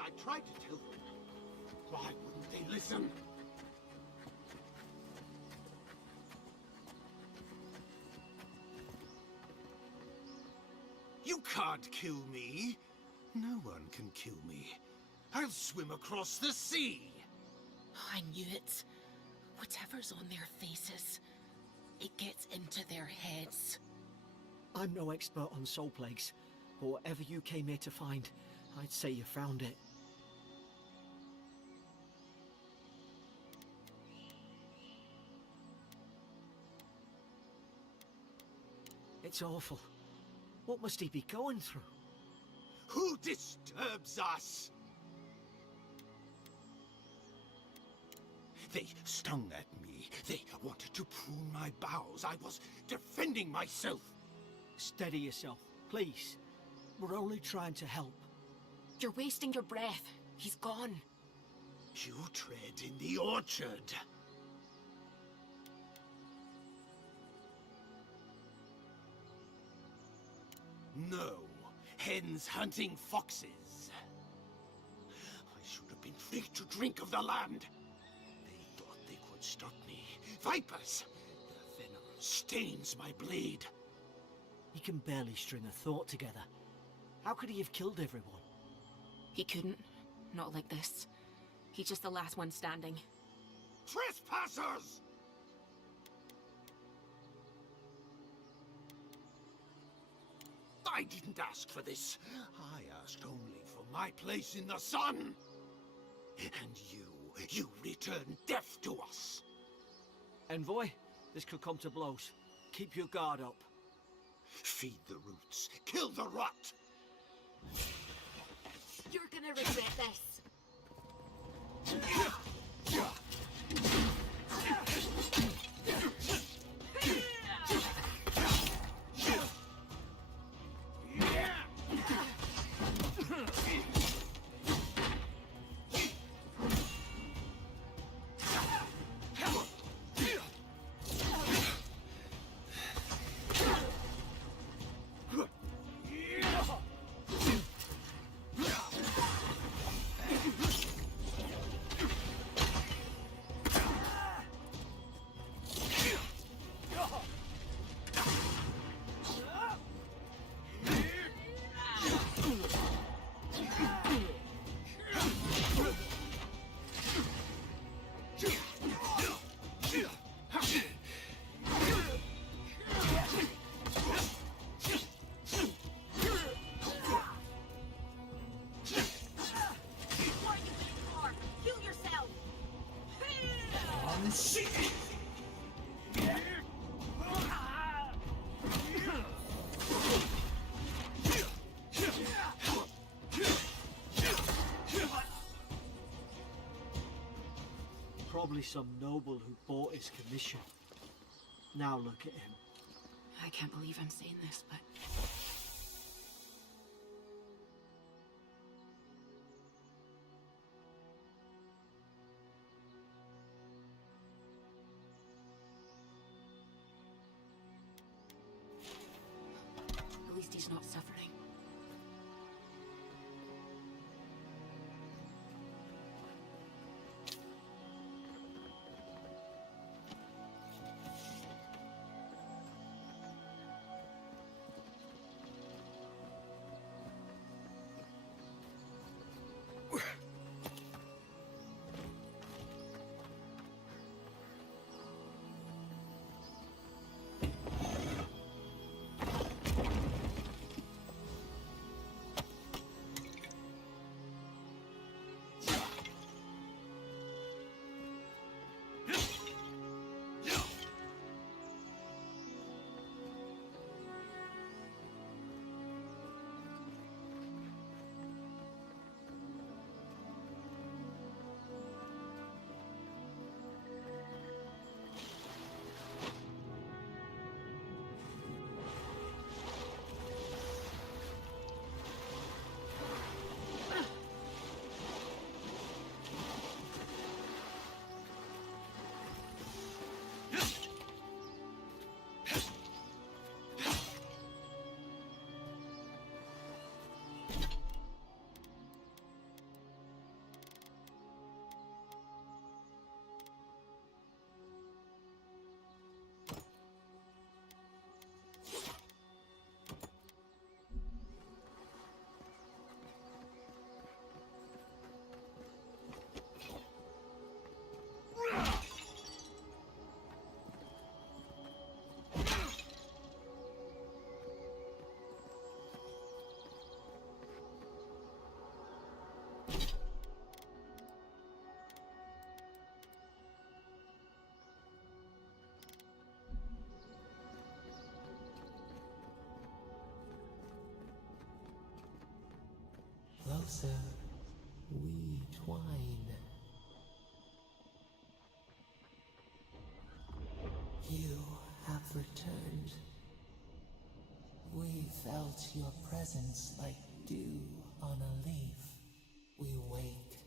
I tried to tell them. Why wouldn't they listen? You can't kill me. No one can kill me. I'll swim across the sea. I knew it. Whatever's on their faces, it gets into their heads. I'm no expert on soul plagues, but whatever you came here to find, I'd say you found it. It's awful. What must he be going through? Who disturbs us? They stung at me. They wanted to prune my bowels. I was defending myself. Steady yourself, please. We're only trying to help. You're wasting your breath. He's gone. You tread in the orchard. No, hens hunting foxes. I should have been free to drink of the land. They thought they could stop me. Vipers! Their venom stains my blade. He can barely string a thought together. How could he have killed everyone? He couldn't. Not like this. He's just the last one standing. Trespassers! I didn't ask for this. I asked only for my place in the sun. And you return death to us. Envoy, this could come to blows. Keep your guard up. Feed the roots, kill the rot. You're gonna regret this. Probably some noble who bought his commission. Now look at him. I can't believe I'm saying this, but... at least he's not suffering. closer we twine. You have returned. We felt your presence like dew on a leaf. We wake.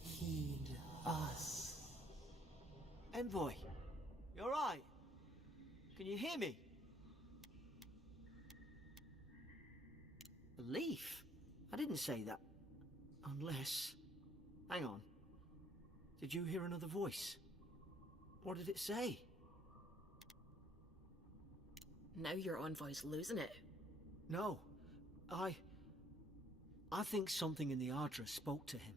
Heed us. Envoy, you alright? Can you hear me? A leaf? I didn't say that. Unless... Hang on. Did you hear another voice? What did it say? Now your envoy's losing it. No. I think something in the Ardra spoke to him.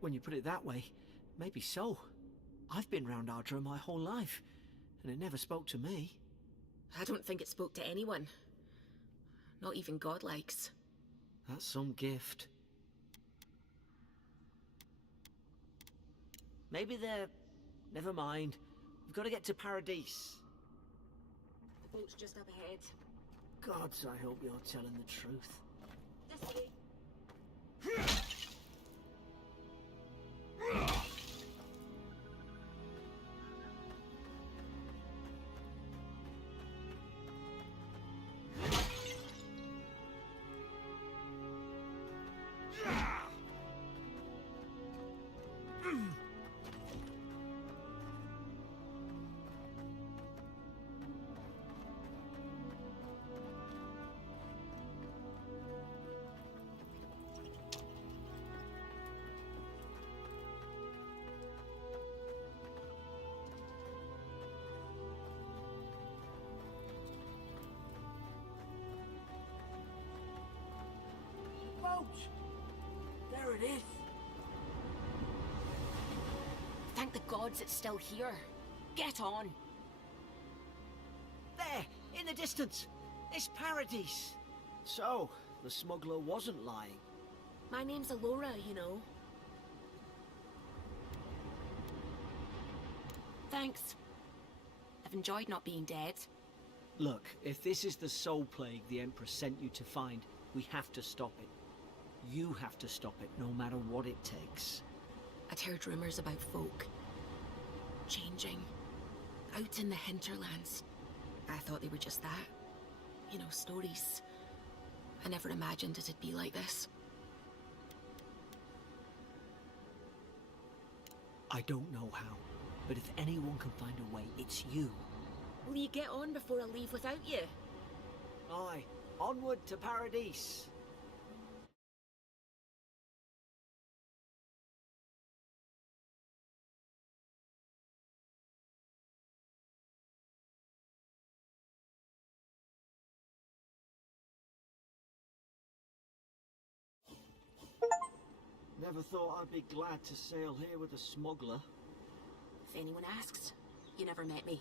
When you put it that way, maybe so. I've been round Ardra my whole life, and it never spoke to me. I don't think it spoke to anyone. Not even godlikes. That's some gift. Maybe they're... Never mind. We've got to get to Paradise. The boat's just up ahead. Gods, I hope you're telling the truth. This way. There it is. Thank the gods it's still here. Get on. There, in the distance. It's Paradise. So, the smuggler wasn't lying. My name's Alora, you know. Thanks. I've enjoyed not being dead. Look, if this is the soul plague the Emperor sent you to find, we have to stop it. You have to stop it, no matter what it takes. I'd heard rumors about folk changing out in the hinterlands. I thought they were just that. You know, stories. I never imagined it'd be like this. I don't know how, but if anyone can find a way, it's you. Will you get on before I leave without you? Aye, onward to Paradise. Never thought I'd be glad to sail here with a smuggler. If anyone asks, you never met me.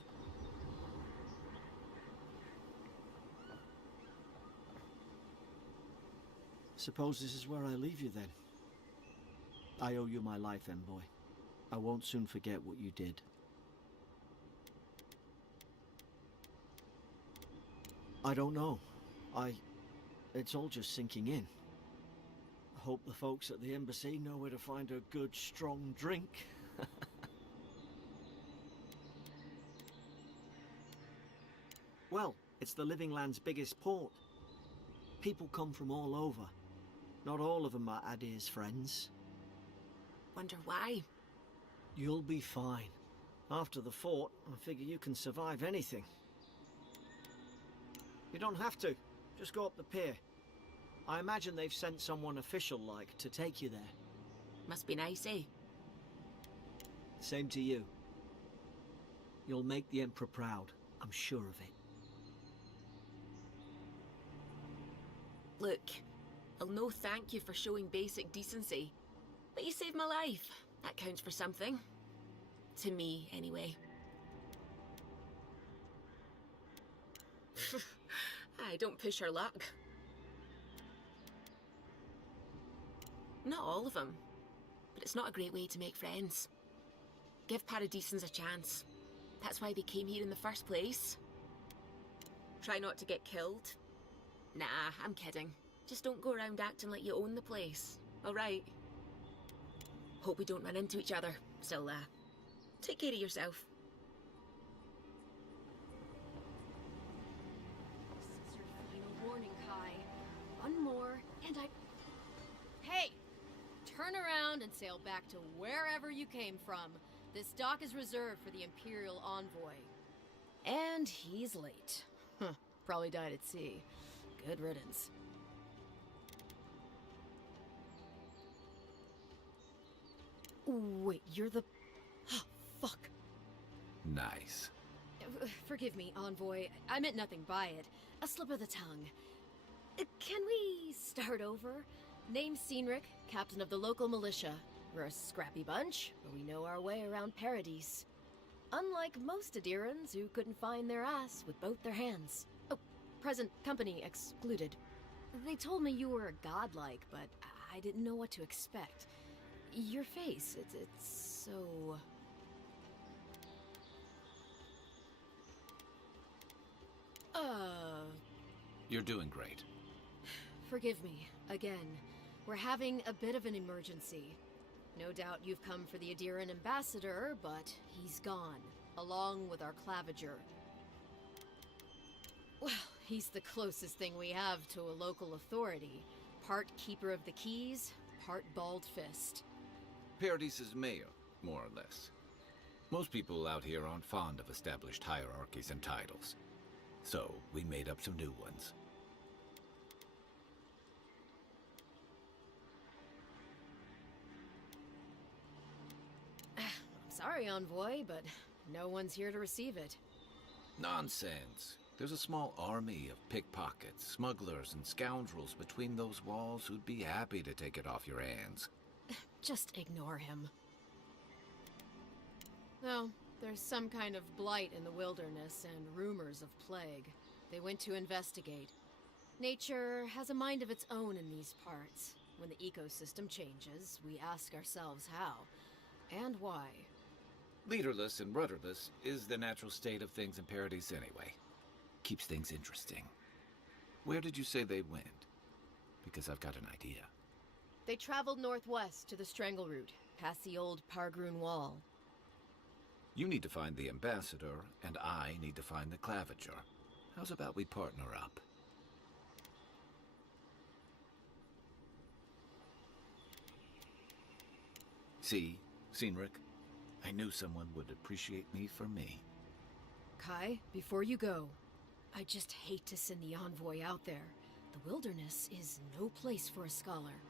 Suppose this is where I leave you then. I owe you my life, Envoy. I won't soon forget what you did. I don't know. It's all just sinking in. I hope the folks at the embassy know where to find a good, strong drink. Well, it's the Living Land's biggest port. People come from all over. Not all of them are Adir's friends. Wonder why? You'll be fine. After the fort, I figure you can survive anything. You don't have to. Just go up the pier. I imagine they've sent someone official-like to take you there. Must be nice, eh? Same to you. You'll make the Emperor proud. I'm sure of it. Look, I'll no thank you for showing basic decency. But you saved my life. That counts for something. To me, anyway. I don't push her luck. Not all of them, but it's not a great way to make friends. Give Paradisans a chance. That's why they came here in the first place. Try not to get killed? Nah, I'm kidding. Just don't go around acting like you own the place, alright? Hope we don't run into each other. Still, take care of yourself. This is your final warning, Kai. One more, and I... Hey! Turn around and sail back to wherever you came from. This dock is reserved for the Imperial Envoy. And he's late. Huh. Probably died at sea. Good riddance. Wait, you're the... Fuck. Nice. Forgive me, Envoy. I meant nothing by it. A slip of the tongue. Can we start over? Name's Cynric, captain of the local militia. We're a scrappy bunch, but we know our way around Paradise. Unlike most Adirans who couldn't find their ass with both their hands. Oh, present company excluded. They told me you were godlike, but I didn't know what to expect. Your face, it's so... You're doing great. Forgive me, again. We're having a bit of an emergency. No doubt you've come for the Adiran ambassador, but he's gone, along with our claviger. Well, he's the closest thing we have to a local authority. Part keeper of the keys, part bald fist. Paradise's mayor, more or less. Most people out here aren't fond of established hierarchies and titles. So, we made up some new ones. Sorry, Envoy, but no one's here to receive it. Nonsense. There's a small army of pickpockets, smugglers, and scoundrels between those walls who'd be happy to take it off your hands. Just ignore him. No, there's some kind of blight in the wilderness and rumors of plague. They went to investigate. Nature has a mind of its own in these parts. When the ecosystem changes, we ask ourselves how and why. Leaderless and rudderless is the natural state of things in Paradise anyway. Keeps things interesting. Where did you say they went? Because I've got an idea. They traveled northwest to the Strangle Route, past the old Pargroon Wall. You need to find the ambassador, and I need to find the claviger. How's about we partner up? See, Cynric? I knew someone would appreciate me for me. Kai, before you go, I just hate to send the envoy out there. The wilderness is no place for a scholar.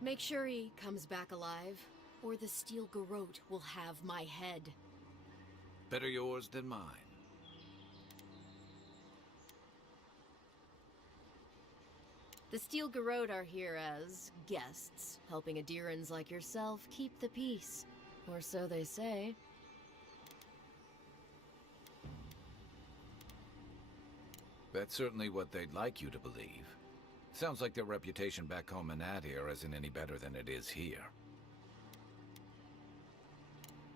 Make sure he comes back alive, or the Steel Garrote will have my head. Better yours than mine. The Steel Garrote are here as guests, helping Adirans like yourself keep the peace. Or so they say. That's certainly what they'd like you to believe. Sounds like their reputation back home in Adir isn't any better than it is here.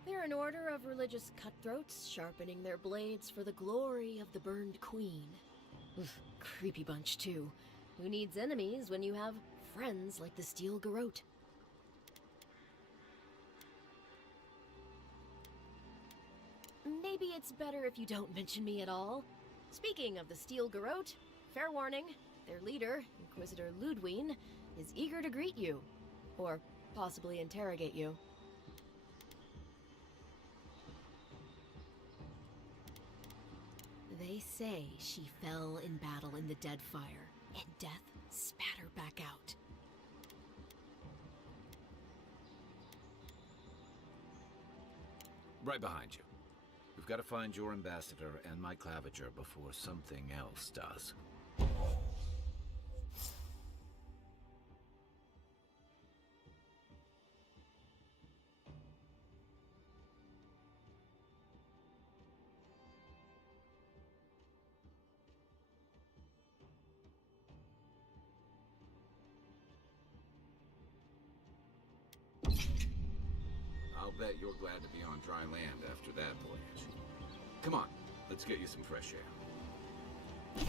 They're an order of religious cutthroats, sharpening their blades for the glory of the burned queen. Oof, creepy bunch, too. Who needs enemies when you have friends like the Steel Garrote? Maybe it's better if you don't mention me at all. Speaking of the Steel Garrote, fair warning, their leader, Inquisitor Ludwine, is eager to greet you. Or possibly interrogate you. They say she fell in battle in the Deadfire, and death spat her back out. Right behind you. We've got to find your ambassador and my claviger before something else does. I'll bet you're glad to be on dry land after that voyage. Come on, let's get you some fresh air.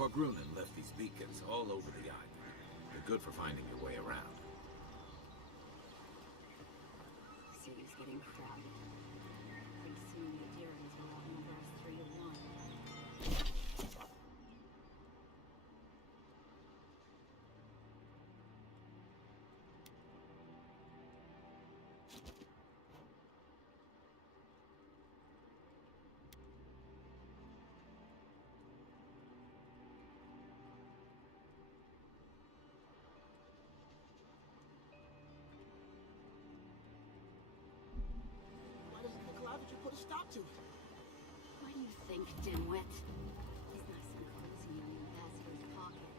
Horgrunen left these beacons all over the island. They're good for finding your way around. The city's getting crowded. Pretty soon the Adirians will outnumber us 3 to 1. Why doesn't the Calavenger put a stop to it? What do you think, dimwit? He's nice and cozy in the ambassador's pocket.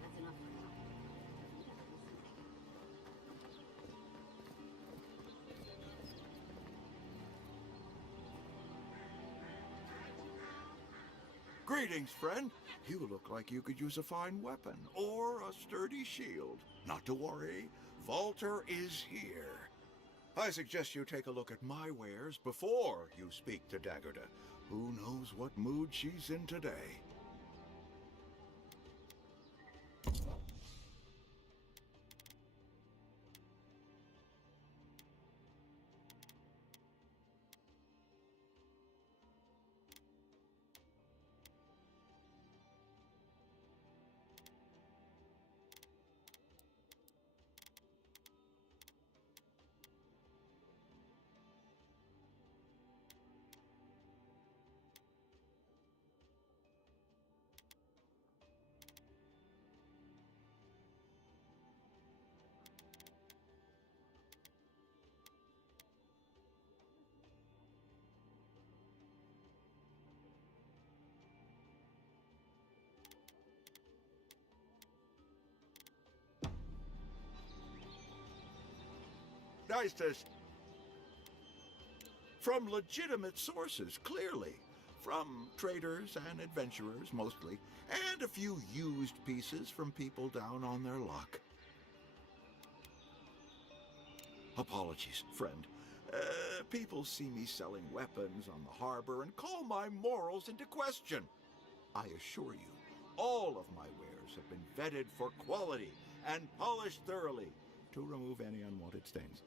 That's enough for now. Greetings, friend. You look like you could use a fine weapon or a sturdy shield. Not to worry, Walter is here. I suggest you take a look at my wares before you speak to Daggerda. Who knows what mood she's in today? Nice to... From legitimate sources, clearly. From traders and adventurers, mostly. And a few used pieces from people down on their luck. Apologies, friend. People see me selling weapons on the harbor and call my morals into question. I assure you, all of my wares have been vetted for quality and polished thoroughly to remove any unwanted stains.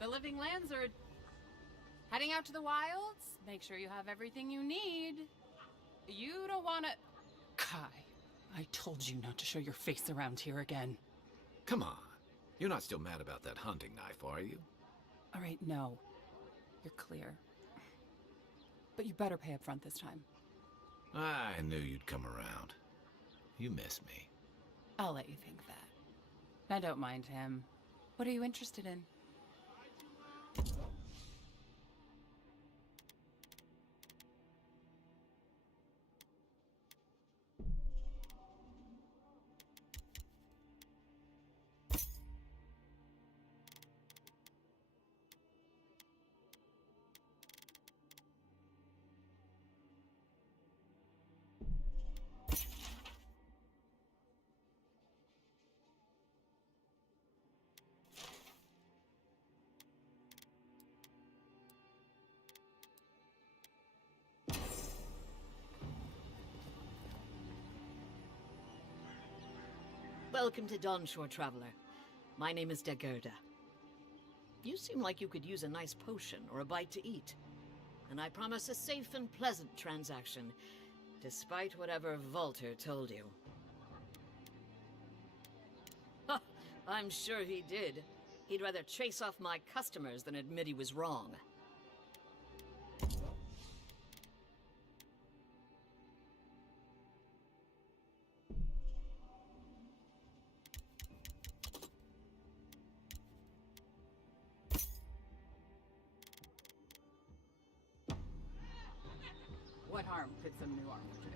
The Living Lands are heading out to the wilds. Make sure you have everything you need. You don't want to... Kai, I told you not to show your face around here again. Come on. You're not still mad about that hunting knife, are you? All right, no. You're clear. But you better pay up front this time. I knew you'd come around. You miss me. I'll let you think that. I don't mind him. What are you interested in? Welcome to Dawnshore, Traveler. My name is Daggerda. You seem like you could use a nice potion or a bite to eat. And I promise a safe and pleasant transaction, despite whatever Walter told you. Ha! I'm sure he did. He'd rather chase off my customers than admit he was wrong. What harm could some new armor do?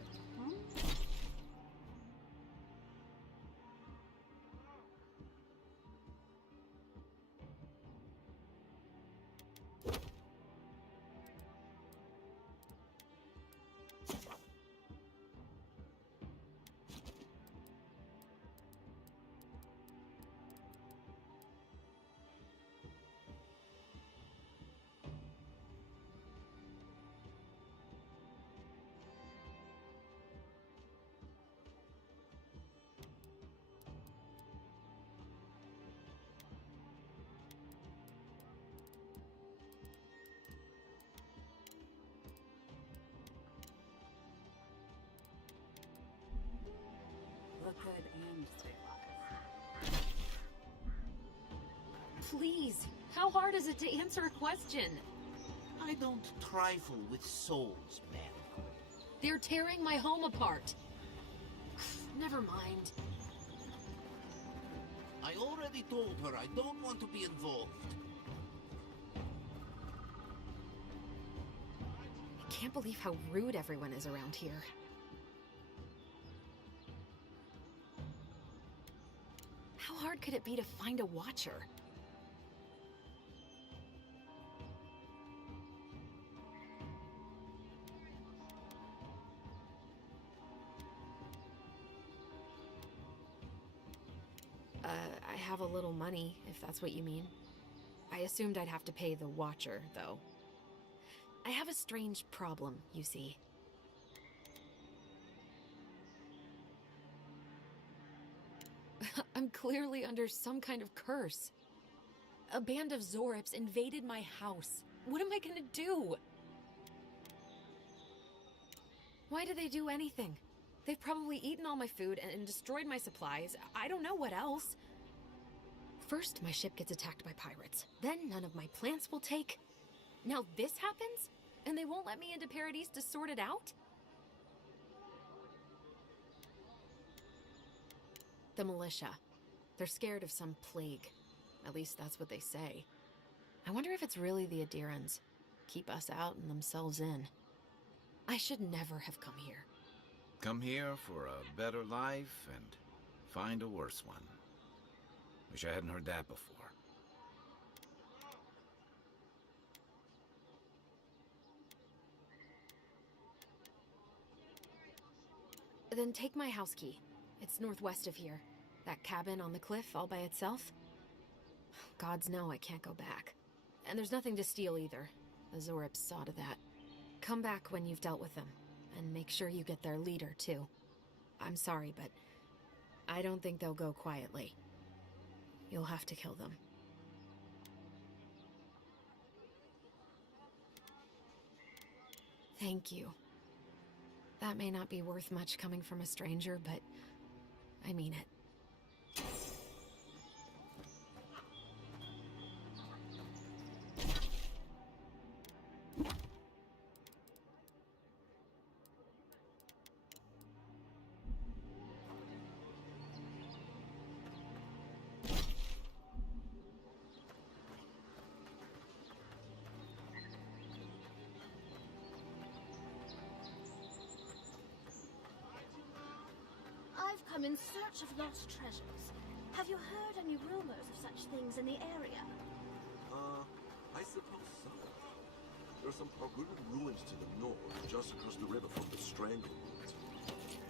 Please, how hard is it to answer a question? I don't trifle with souls, man. They're tearing my home apart. Never mind. I already told her I don't want to be involved. I can't believe how rude everyone is around here. How hard could it be to find a watcher? I have a little money, if that's what you mean. I assumed I'd have to pay the watcher, though. I have a strange problem, you see. I'm clearly under some kind of curse. A band of Zorips invaded my house. What am I gonna do? Why did they do anything? They've probably eaten all my food and destroyed my supplies. I don't know what else. First, my ship gets attacked by pirates. Then none of my plants will take. Now this happens? And they won't let me into Paradise to sort it out? The militia. They're scared of some plague. At least that's what they say. I wonder if it's really the Adirans. Keep us out and themselves in. I should never have come here. Come here for a better life and find a worse one. Wish I hadn't heard that before. Then take my house key. It's northwest of here. That cabin on the cliff all by itself. Gods know I can't go back. And there's nothing to steal either. The Zorips saw to that. Come back when you've dealt with them. And make sure you get their leader, too. I'm sorry, but I don't think they'll go quietly. You'll have to kill them. Thank you. That may not be worth much coming from a stranger, but I mean it. I've come in search of lost treasures. Have you heard any rumors of such things in the area? I suppose so. There are some Pargulan ruins to the north, just across the river from the Stranglehold.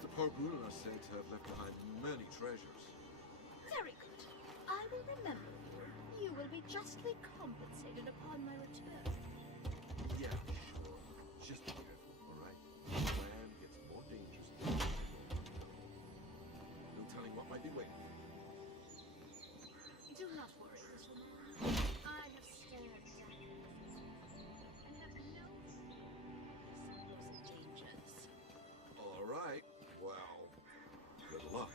The Pargulan are said to have left behind many treasures. Very good. I will remember you. You will be justly compensated upon my return. Yeah, sure. Just be careful, alright? The land gets more dangerous than you no telling what might be waiting for you. Do not worry, little man. I have stared down and have no supposed dangers. Alright, well, good luck.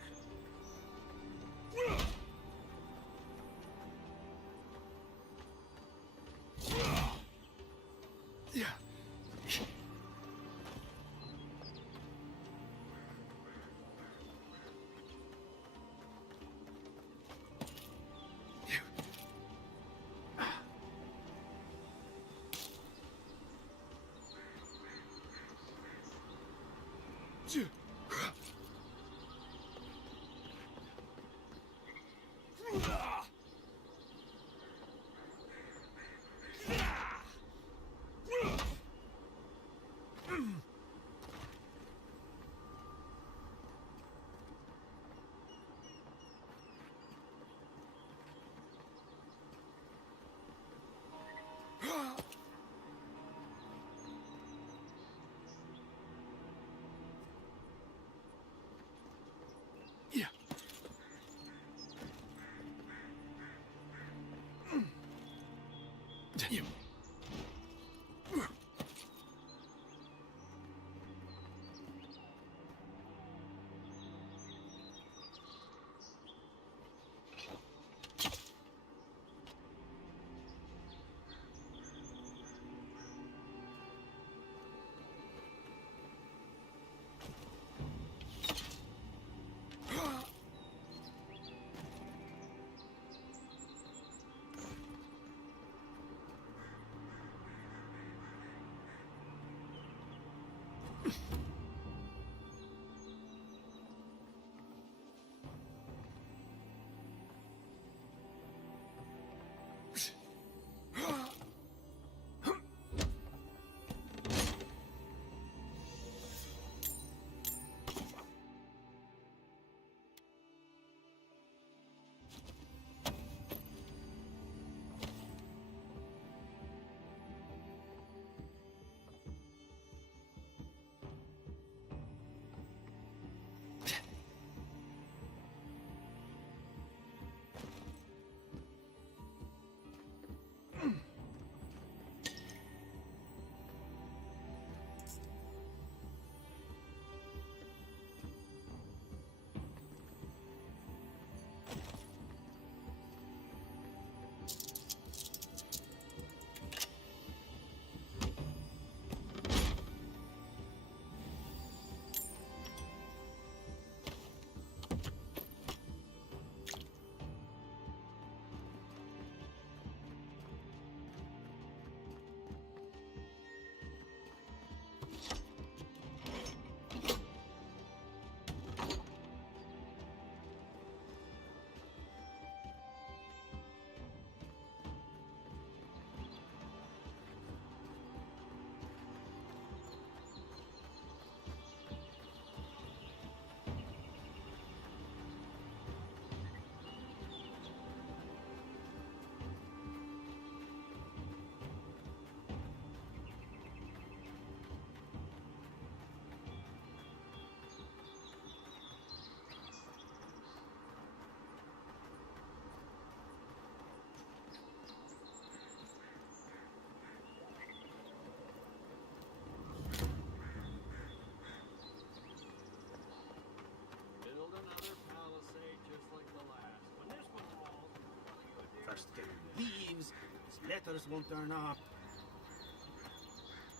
First King leaves, his letters won't turn up.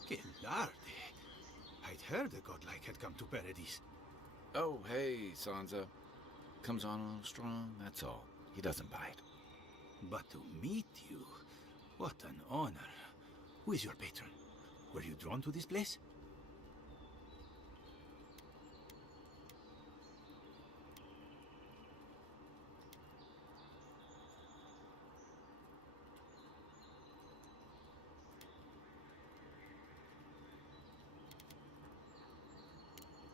Gilardi. I'd heard the godlike had come to Paradise. Oh, hey, Sansa. Comes on a little strong, that's all. He doesn't bite. But to meet you, what an honor. Who is your patron? Were you drawn to this place?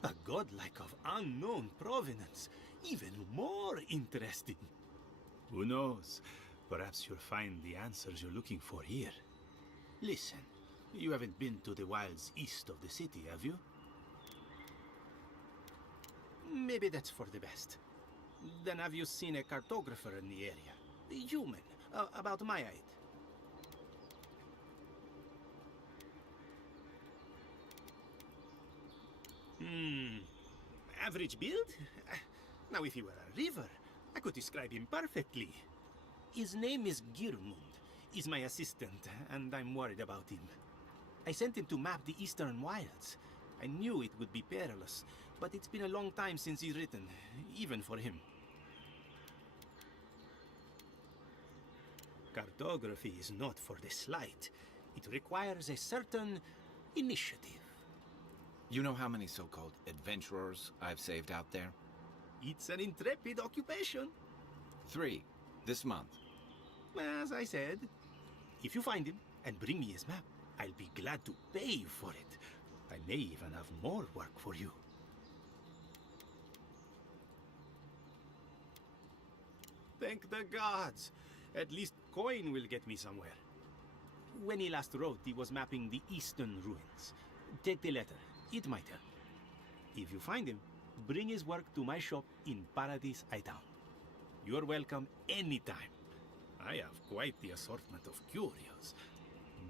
A godlike of unknown provenance. Even more interesting. Who knows? Perhaps you'll find the answers you're looking for here. Listen, you haven't been to the wilds east of the city, have you? Maybe that's for the best. Then have you seen a cartographer in the area? A human, about my height. Average build? Now, if he were a river, I could describe him perfectly. His name is Girmund. He's my assistant, and I'm worried about him. I sent him to map the eastern wilds. I knew it would be perilous, but it's been a long time since he's written, even for him. Cartography is not for the slight. It requires a certain initiative. You know how many so-called adventurers I've saved out there? It's an intrepid occupation. 3, this month. As I said, if you find him and bring me his map, I'll be glad to pay for it. I may even have more work for you. Thank the gods! At least coin will get me somewhere. When he last wrote, he was mapping the eastern ruins. Take the letter. It might help. If you find him, bring his work to my shop in Paradise Town. You're welcome anytime. I have quite the assortment of curios.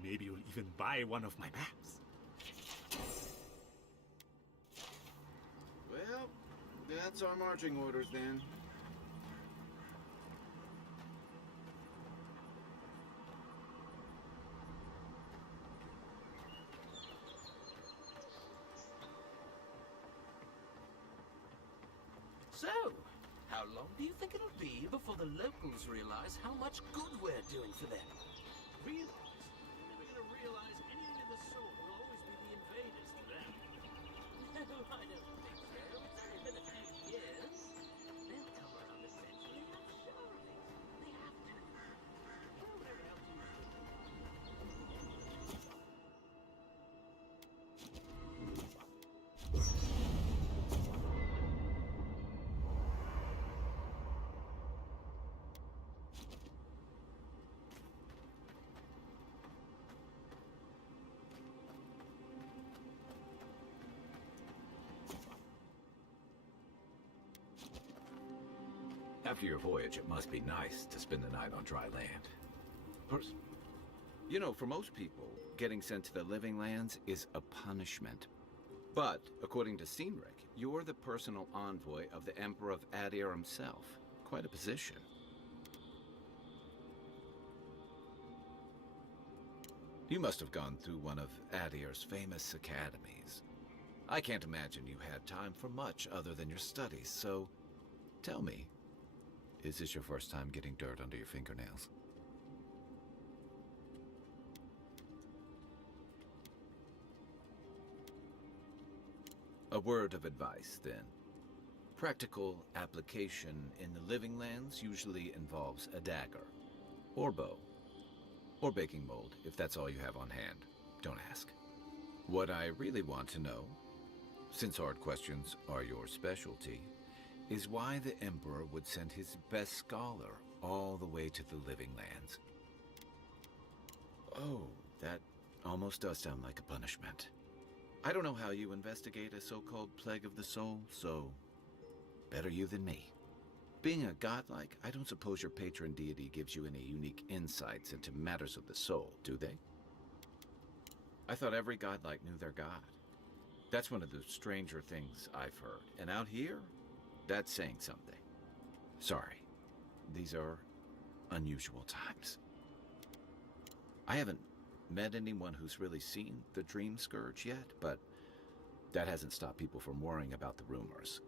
Maybe you'll even buy one of my maps. Well, that's our marching orders then. So, how long do you think it'll be before the locals realize how much good we're doing for them? Realize? They're never gonna realize anything of the sort. Will always be the invaders to them. After your voyage, it must be nice to spend the night on dry land. You know, for most people, getting sent to the living lands is a punishment. But, according to Cynric, you're the personal envoy of the Emperor of Adir himself. Quite a position. You must have gone through one of Adir's famous academies. I can't imagine you had time for much other than your studies, so tell me, is this your first time getting dirt under your fingernails? A word of advice, then. Practical application in the living lands usually involves a dagger, or bow, or baking mold, if that's all you have on hand. Don't ask. What I really want to know, since hard questions are your specialty, is why the Emperor would send his best scholar all the way to the living lands. Oh, that almost does sound like a punishment. I don't know how you investigate a so-called plague of the soul, so better you than me. Being a godlike, I don't suppose your patron deity gives you any unique insights into matters of the soul, do they? I thought every godlike knew their god. That's one of the stranger things I've heard. And out here, that's saying something. Sorry, these are unusual times. I haven't met anyone who's really seen the Dream Scourge yet, but that hasn't stopped people from worrying about the rumors.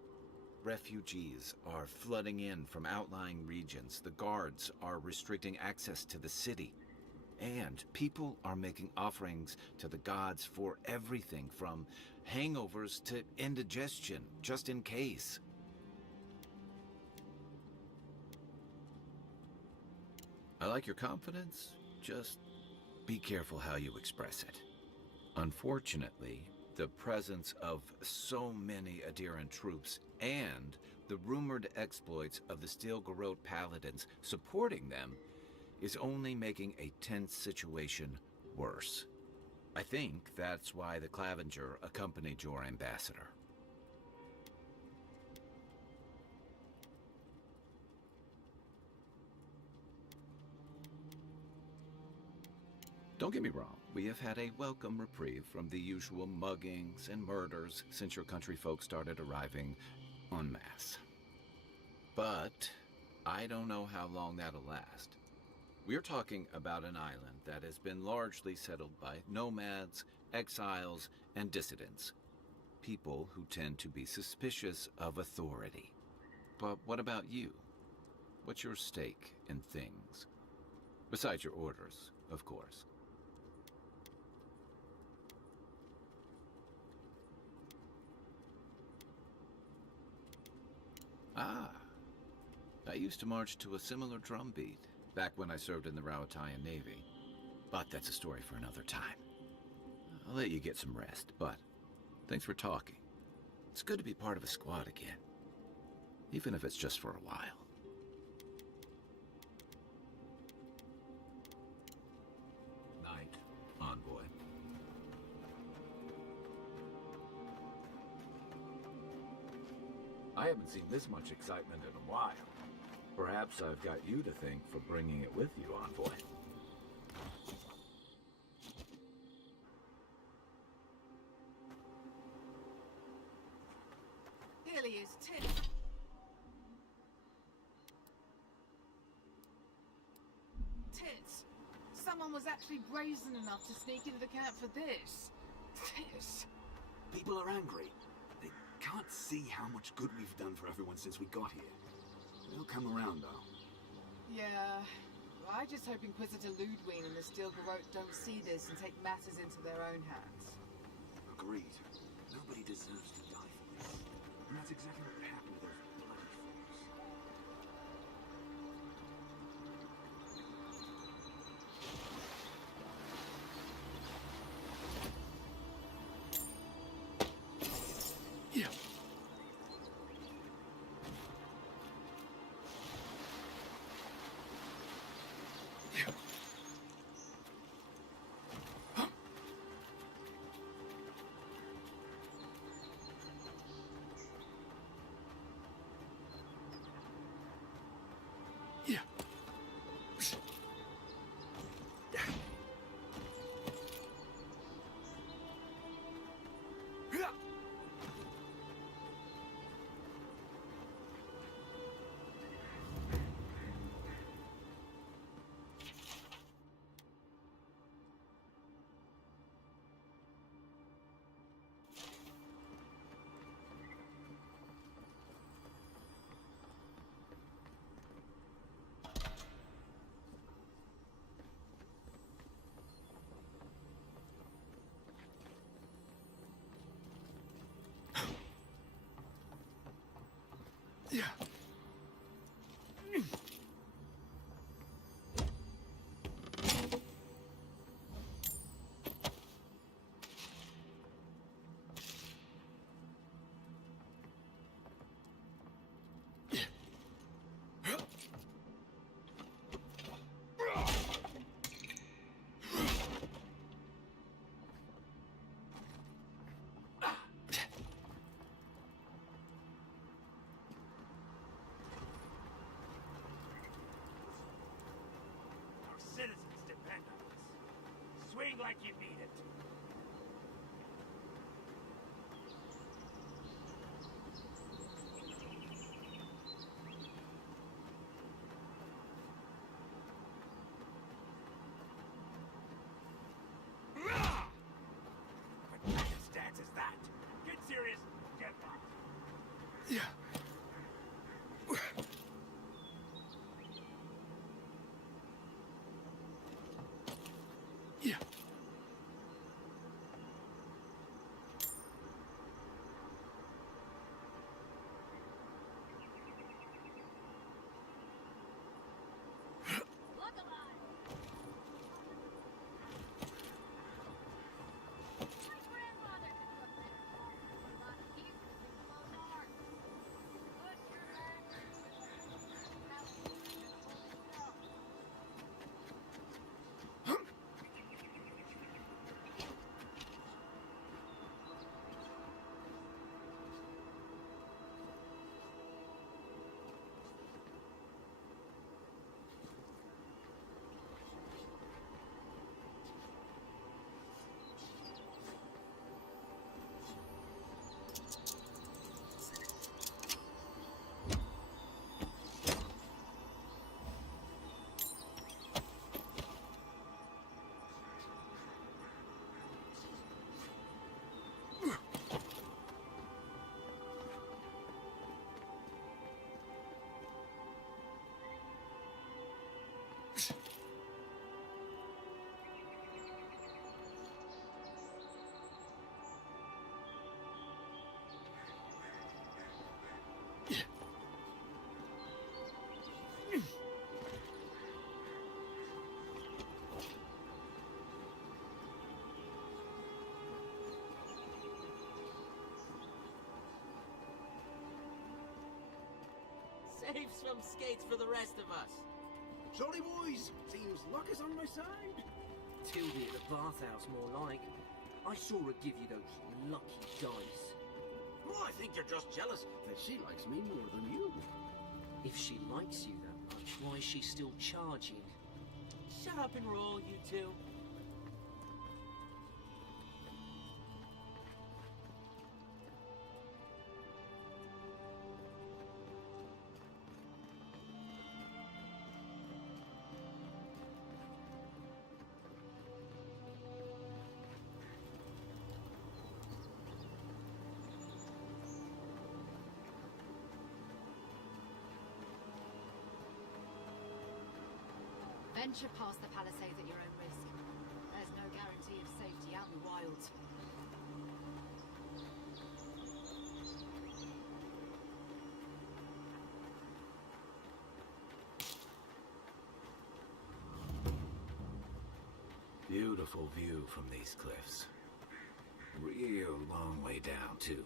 Refugees are flooding in from outlying regions. The guards are restricting access to the city. And people are making offerings to the gods for everything from hangovers to indigestion, just in case. I like your confidence, just be careful how you express it. Unfortunately, the presence of so many Adiran troops and the rumored exploits of the Steel Garrote paladins supporting them is only making a tense situation worse. I think that's why the Clavenger accompanied your ambassador. Don't get me wrong, we have had a welcome reprieve from the usual muggings and murders since your country folk started arriving en masse. But I don't know how long that'll last. We're talking about an island that has been largely settled by nomads, exiles, and dissidents. People who tend to be suspicious of authority. But what about you? What's your stake in things? Besides your orders, of course. Ah, I used to march to a similar drumbeat back when I served in the Rauatayan Navy. But that's a story for another time. I'll let you get some rest, but thanks for talking. It's good to be part of a squad again, even if it's just for a while. Night, envoy. I haven't seen this much excitement in a while. Perhaps I've got you to thank for bringing it with you, envoy. Here he is, Tim. Tits. Someone was actually brazen enough to sneak into the camp for this. Tits. People are angry. They can't see how much good we've done for everyone since we got here. They'll come around, though. Yeah. I just hope Inquisitor Ludwig and the Steel Garrote don't see this and take matters into their own hands. Agreed. Nobody deserves to die for this. And that's exactly what happened to those bloody folks. Yeah. Our citizens depend on us. Swing like you mean it. What kind of stance is that? Get serious, get lost. Yeah. Yeah. Look alive! My grandmother could cook there. A lot of pieces in close arms. Put your back. Saves some skates for the rest of us. Jolly boys! Seems luck is on my side. Tildy at the bathhouse, more like. I saw her give you those lucky dice. Well, I think you're just jealous that she likes me more than you. If she likes you that much, why is she still charging? Shut up and roll, you two. Venture past the palisades at your own risk. There's no guarantee of safety out in the wilds. Beautiful view from these cliffs. Real long way down, too.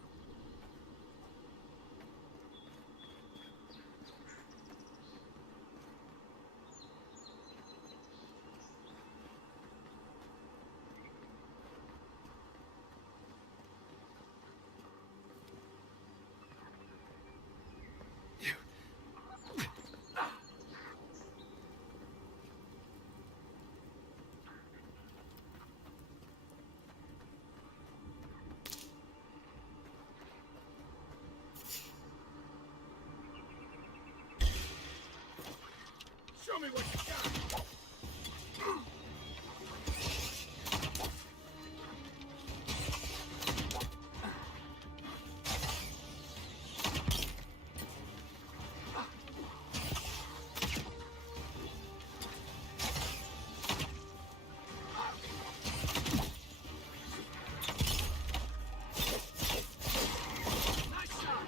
Show me what you got! Nice shot!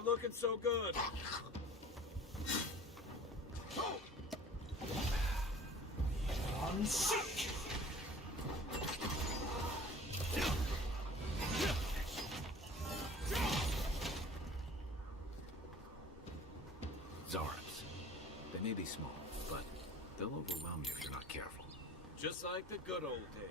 not looking so good. I'm sick! Zarabs. They may be small, but they'll overwhelm you if you're not careful. Just like the good old days.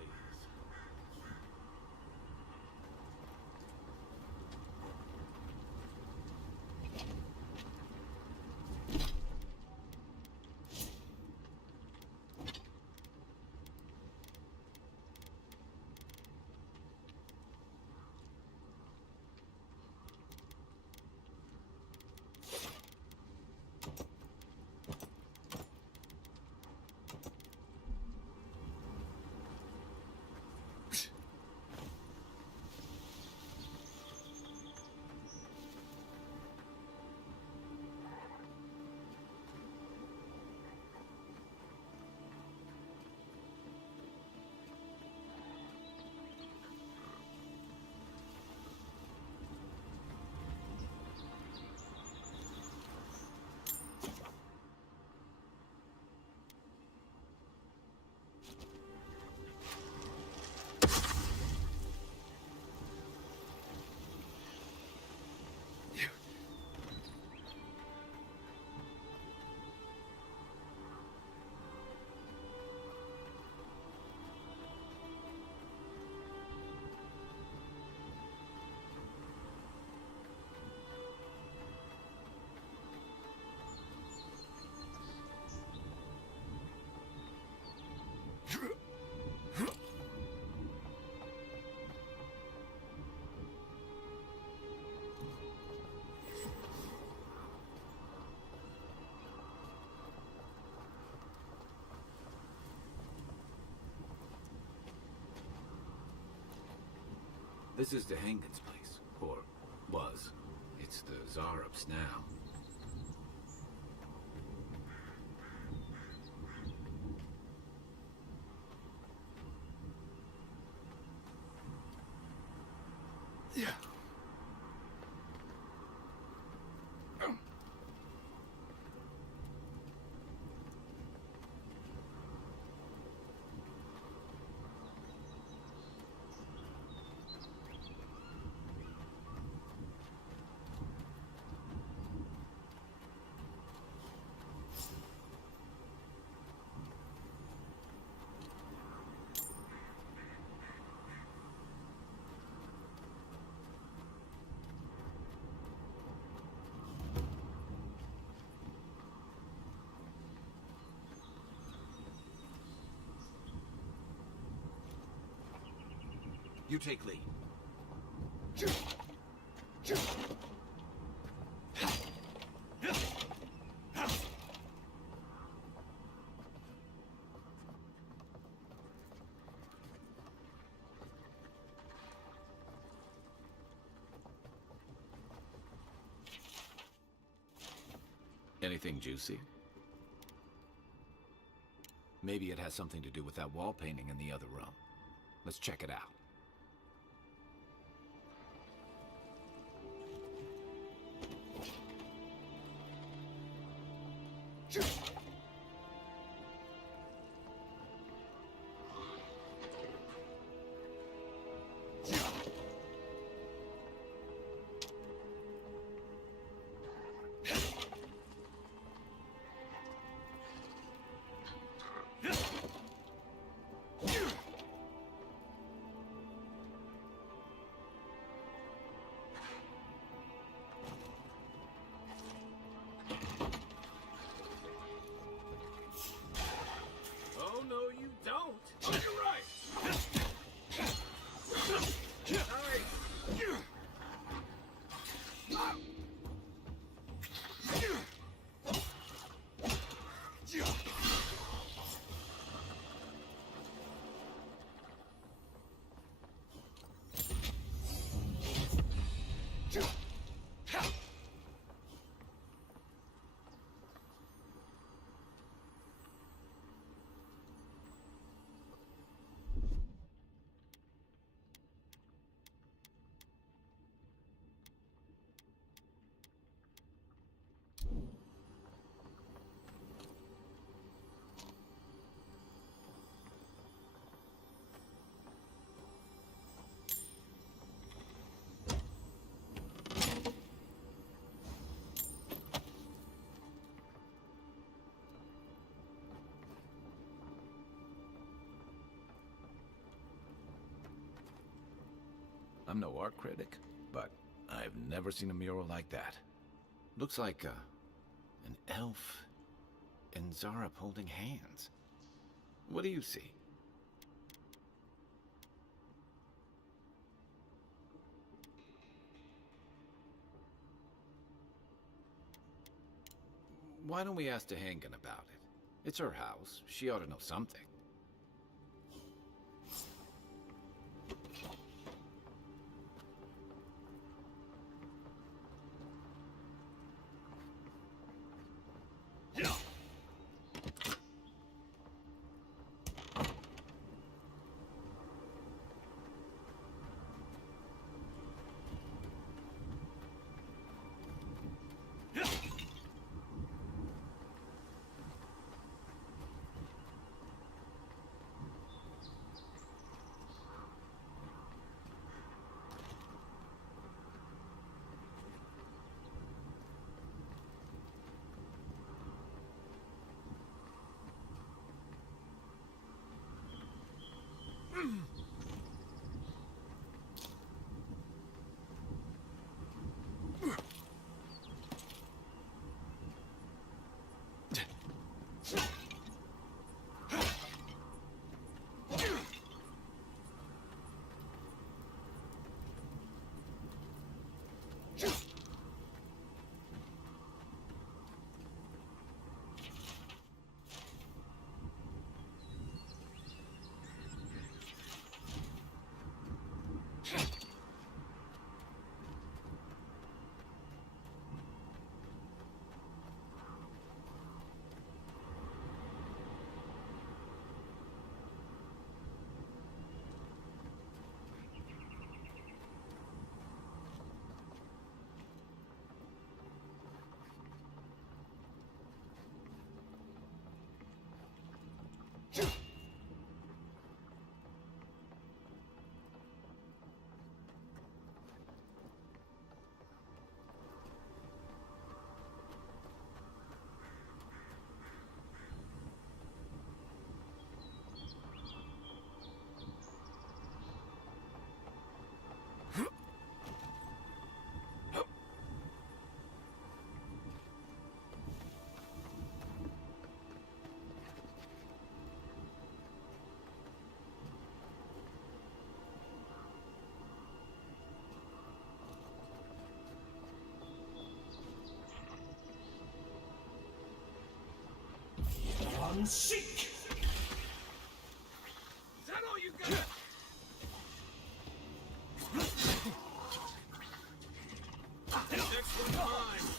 This is the Hangen's place, or was. It's the Zarabs now. Yeah. You take lead. Anything juicy? Maybe it has something to do with that wall painting in the other room. Let's check it out. Oh, no, you don't. Oh, you're right. I'm no art critic, but I've never seen a mural like that. Looks like an elf and Zarep holding hands. What do you see? Why don't we ask Tehangan about it? It's her house. She ought to know something. Seek! Is that all you got? Next one's mine!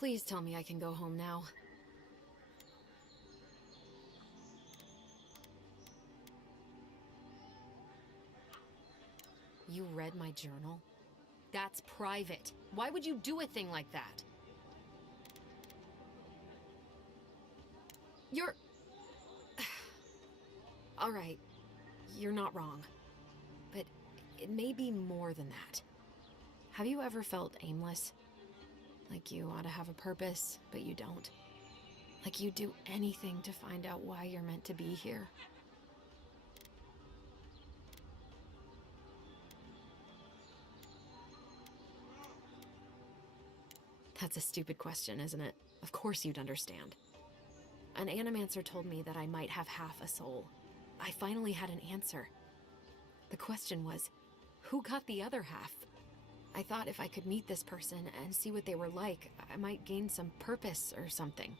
Please tell me I can go home now. You read my journal? That's private. Why would you do a thing like that? You're... All right, you're not wrong. But it may be more than that. Have you ever felt aimless? Like you ought to have a purpose, but you don't? Like you'd do anything to find out why you're meant to be here? That's a stupid question, isn't it? Of course you'd understand. An animancer told me that I might have half a soul. I finally had an answer. The question was, who got the other half? I thought if I could meet this person and see what they were like, I might gain some purpose or something.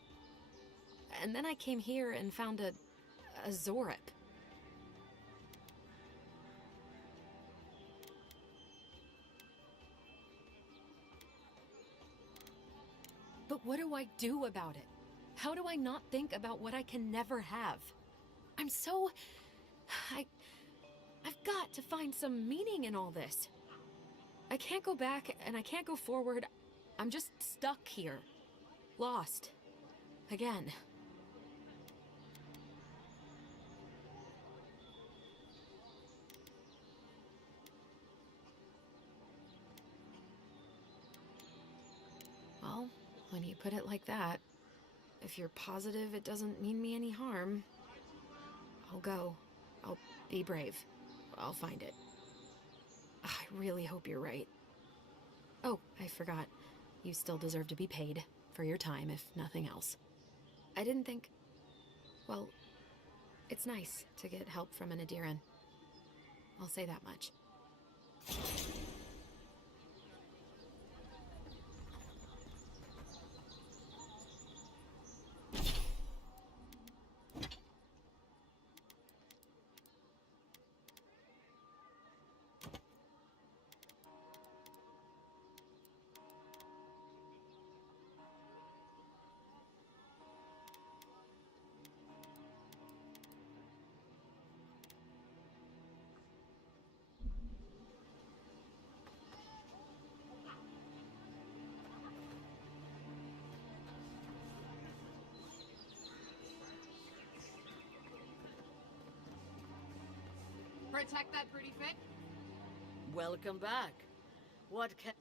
And then I came here and found a Zorip. But what do I do about it? How do I not think about what I can never have? I'm so... I've got to find some meaning in all this. I can't go back and I can't go forward. I'm just stuck here. Lost. Again. Well, when you put it like that, if you're positive it doesn't mean me any harm, I'll go. I'll be brave. I'll find it. I really hope you're right. Oh, I forgot. You still deserve to be paid for your time, if nothing else. I didn't think... Well, it's nice to get help from an Adiran. I'll say that much. Protect that pretty fit? Welcome back. What can...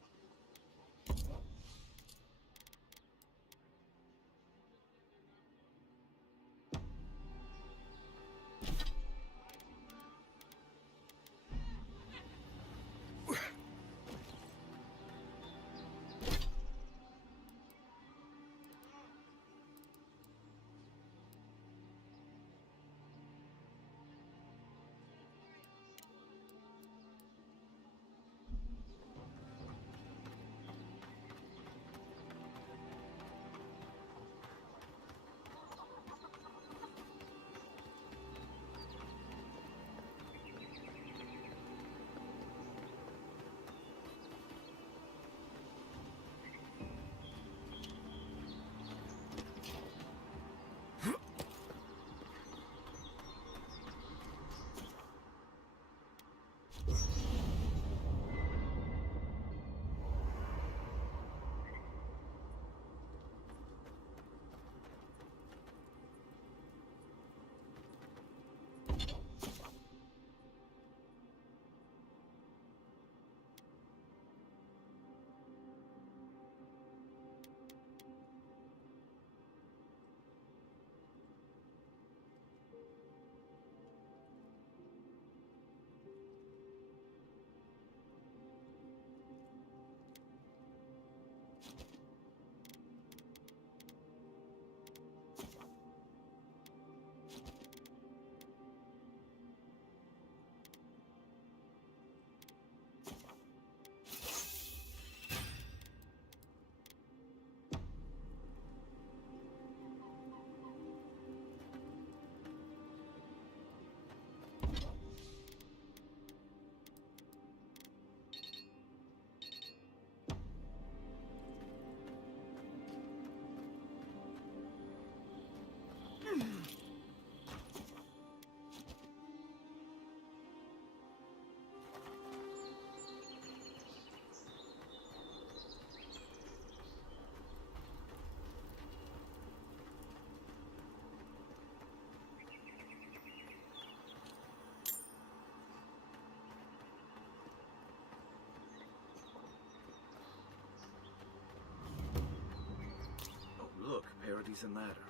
piece and ladder.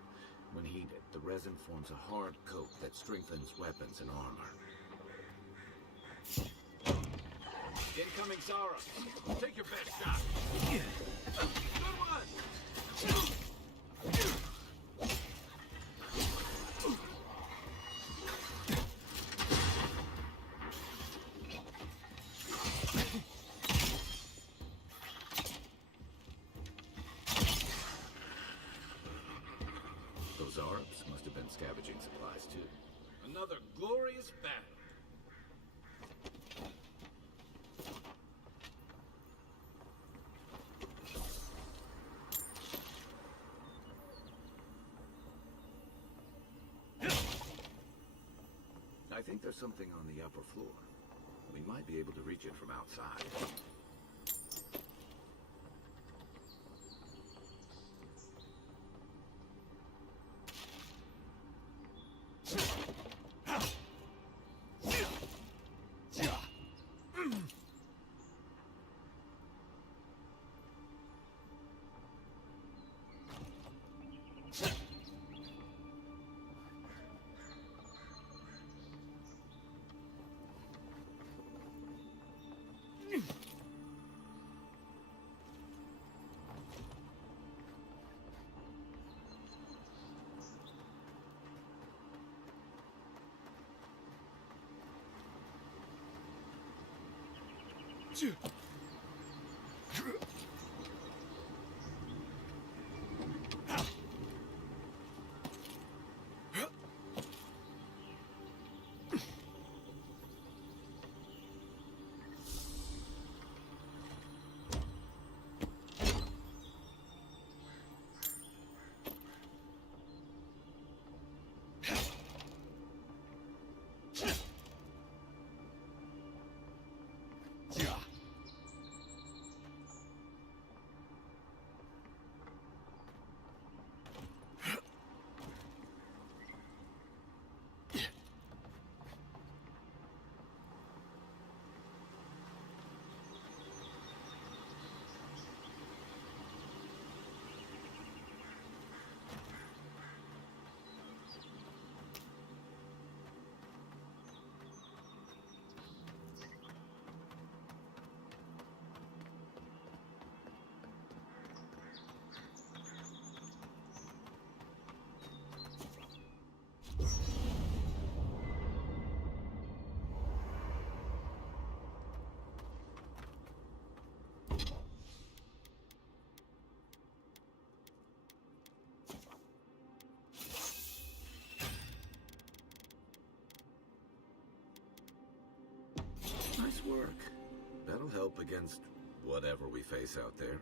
When heated, the resin forms a hard coat that strengthens weapons and armor. Incoming Zara. Take your best shot. Good one! Those Arabs must have been scavenging supplies too. Another glorious battle. I think there's something on the upper floor. We might be able to reach it from outside. Nice work. That'll help against whatever we face out there.